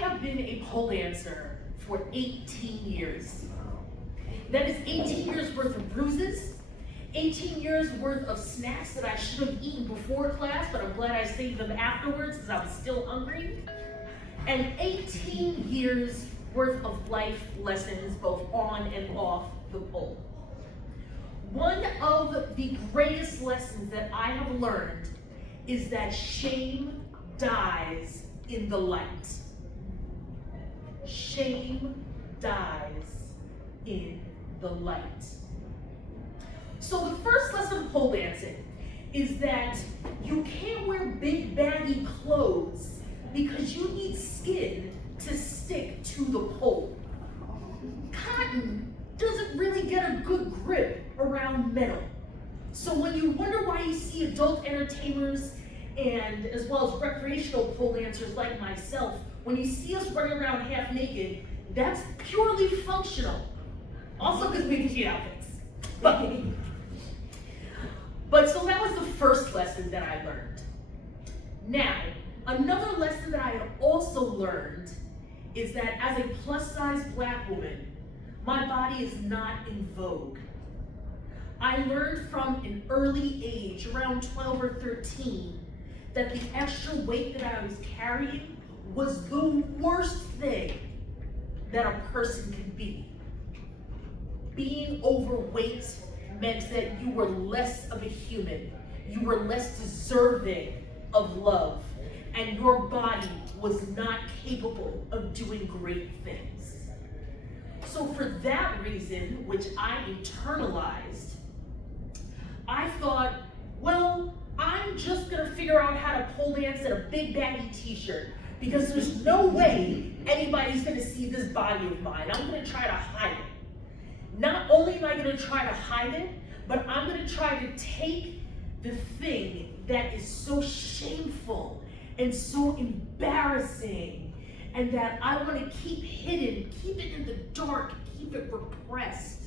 have been a pole dancer for 18 years. That is 18 years worth of bruises, 18 years worth of snacks that I should have eaten before class, but I'm glad I saved them afterwards because I was still hungry. And 18 years worth of life lessons, both on and off the pole. One of the greatest lessons that I have learned is that shame dies in the light. Shame dies in the light. So the first lesson of pole dancing is that you can't wear big baggy clothes because you need skin to stick to the pole. Cotton doesn't really get a good grip around metal. So when you wonder why you see adult entertainers and as well as recreational pole dancers like myself, when you see us running around half naked, that's purely functional. Also because we have cute outfits. But so that was the first lesson that I learned. Now, another lesson that I have also learned is that as a plus-size Black woman, my body is not in vogue. I learned from an early age, around 12 or 13, that the extra weight that I was carrying was the worst thing that a person can be. Being overweight meant that you were less of a human. You were less deserving of love, and your body was not capable of doing great things. So for that reason, which I internalized, I thought, well, I'm just gonna figure out how to pole dance in a big baggy t-shirt because there's no way anybody's gonna see this body of mine. I'm gonna try to hide it. Not only am I gonna try to hide it, but I'm gonna try to take the thing that is so shameful and so embarrassing and that I wanna keep hidden, keep it in the dark, keep it repressed,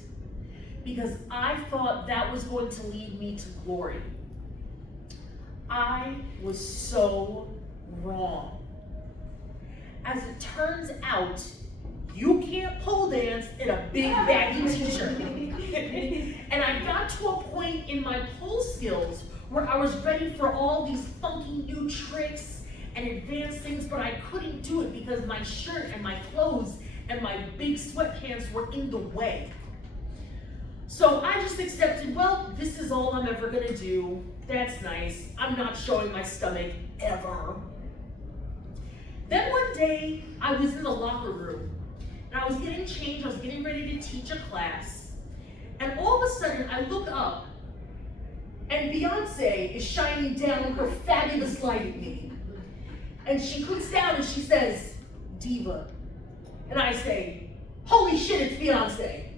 because I thought that was going to lead me to glory. I was so wrong. As it turns out, you can't pole dance in a big baggy t-shirt. And I got to a point in my pole skills where I was ready for all these funky new tricks and advanced things, but I couldn't do it because my shirt and my clothes and my big sweatpants were in the way. So I just accepted, well, this is all I'm ever gonna do. That's nice. I'm not showing my stomach ever. Then one day, I was in the locker room, and I was getting changed, I was getting ready to teach a class, and all of a sudden, I look up, and Beyonce is shining down her fabulous light at me. And she looks down and she says, "Diva." And I say, "Holy shit, it's Beyonce."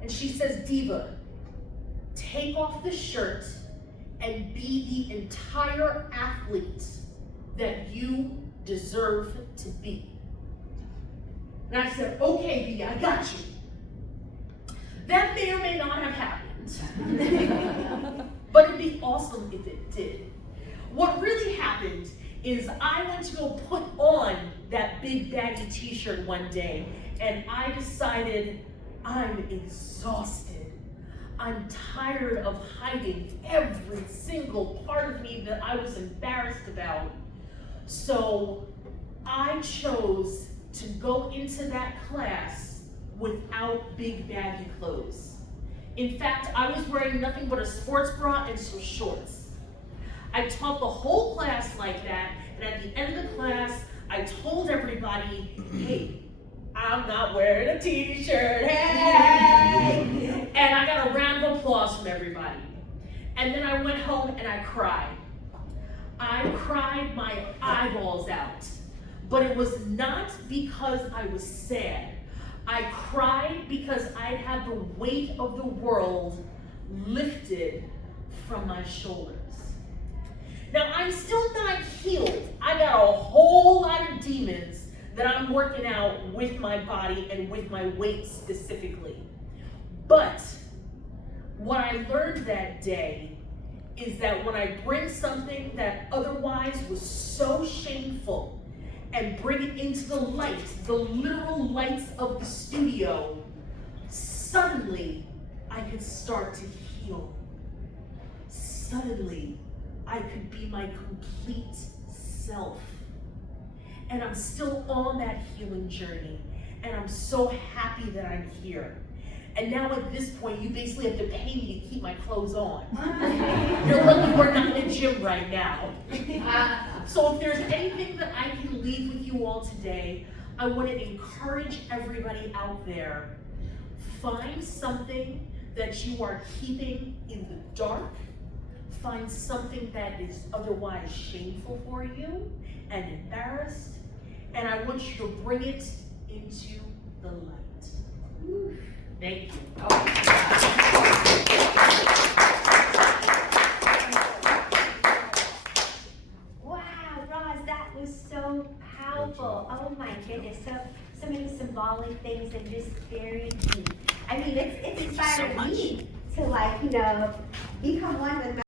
And she says, "Diva, take off the shirt and be the entire athlete that you deserve to be." And I said, "Okay, B, I got you." That may or may not have happened, but it'd be awesome if it did. What really happened is I went to go put on that big baggy t-shirt one day, and I decided I'm exhausted. I'm tired of hiding every single part of me that I was embarrassed about. So I chose to go into that class without big baggy clothes. In fact, I was wearing nothing but a sports bra and some shorts. I taught the whole class like that, and at the end of the class, I told everybody, "Hey, I'm not wearing a t-shirt, hey!" And I got a round of applause from everybody. And then I went home and I cried. I cried my eyeballs out. But it was not because I was sad. I cried because I had the weight of the world lifted from my shoulders. Now, I'm still not healed. I got a whole lot of demons that I'm working out with my body and with my weight specifically. But what I learned that day is that when I bring something that otherwise was so shameful and bring it into the light, the literal lights of the studio, suddenly I could start to heal. Suddenly I could be my complete self. And I'm still on that healing journey, and I'm so happy that I'm here. And now at this point, you basically have to pay me to keep my clothes on. You're lucky we're not in the gym right now. So if there's anything that I can leave with you all today, I want to encourage everybody out there, find something that you are keeping in the dark, find something that is otherwise shameful for you and embarrassed, and I want you to bring it into the light. Thank you. Wow, Roz, that was so powerful. Oh my goodness, so many symbolic things and just very deep. I mean, it's inspired me to become one with